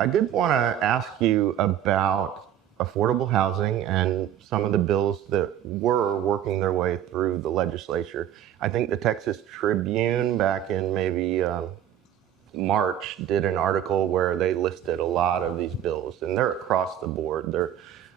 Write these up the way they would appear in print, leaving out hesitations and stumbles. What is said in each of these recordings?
I did want to ask you about affordable housing and some of the bills that were working their way through the legislature. I think the Texas Tribune back in maybe March did an article where they listed a lot of these bills, and they're across the board.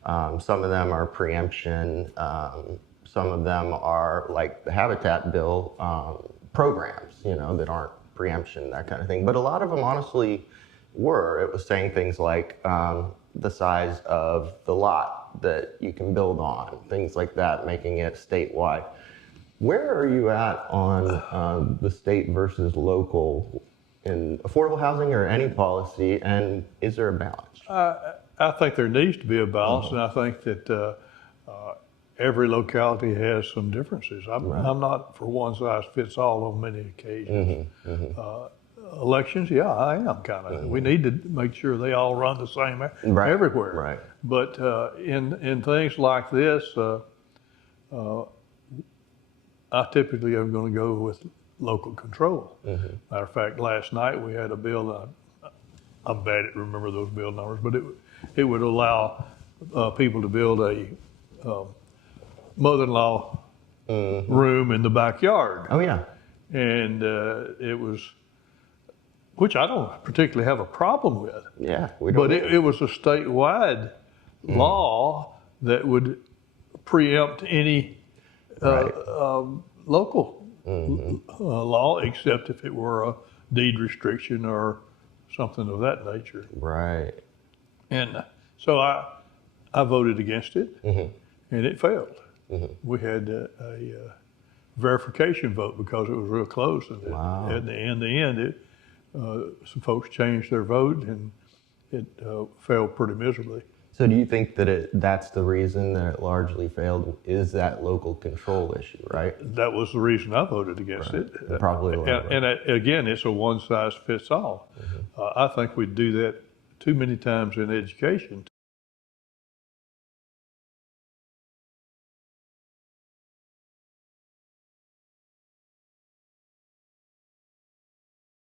Some of them are preemption, some of them are like the Habitat bill programs, that aren't preemption, that kind of thing. But a lot of them honestly were. It was saying things like the size of the lot that you can build on, things like that, making it statewide. Where are you at on the state versus local in affordable housing or any policy, and is there a balance? I think there needs to be a balance, and I think that every locality has some differences. I'm not for one size fits all on many occasions. Elections, yeah, I am kind of. We need to make sure they all run the same everywhere. Right. But in things like this, I typically am going to go with local control. Matter of fact, last night we had a bill. I'm bad at remember those bill numbers, but it would allow people to build a mother-in-law room in the backyard. Oh yeah. And it was, which I don't particularly have a problem with. Yeah, we don't. But it was a statewide law that would preempt any local law, except if it were a deed restriction or something of that nature. Right. And so I voted against it, and it failed. We had a verification vote because it was real close. And in the end, some folks changed their vote, and it failed pretty miserably. So do you think that that's the reason that it largely failed, is that local control issue, right? That was the reason I voted against it. Probably. And again, it's a one size fits all. I think we do that too many times in education